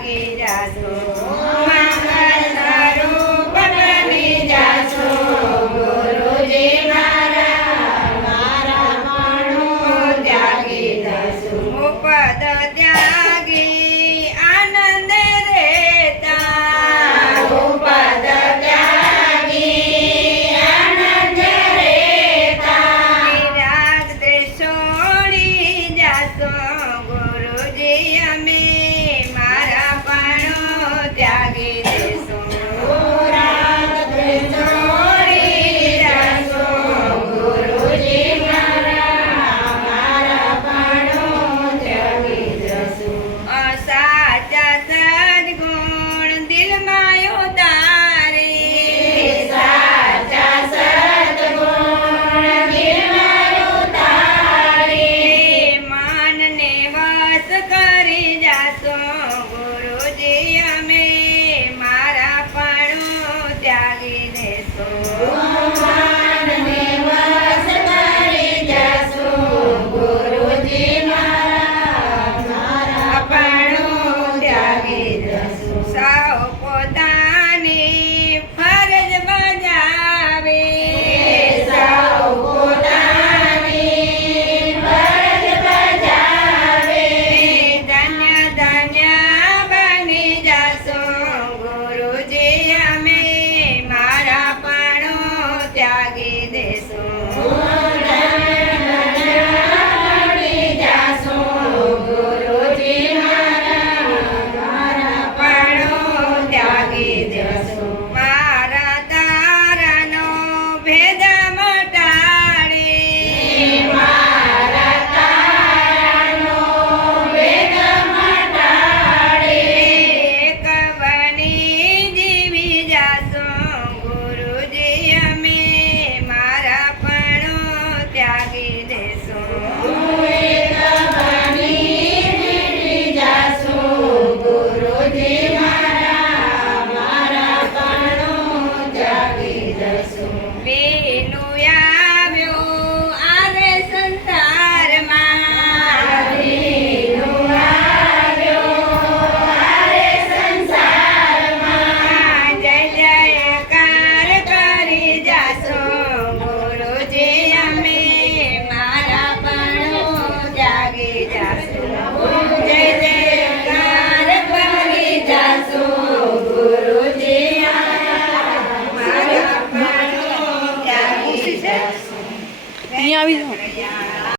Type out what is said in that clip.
લાગે જાશો મંગલ સ્વરૂપ બની જાશો ગુરુજી મારા મારા માણું ત્યાગી જાશો પદ ત્યાગી આનંદ રેતા. પદ ત્યાગી આનંદ ഇല്ലാത്ത ભાગી દેશું. ગુરુજી મારા મારા પાડો ત્યાગી દે. Yes.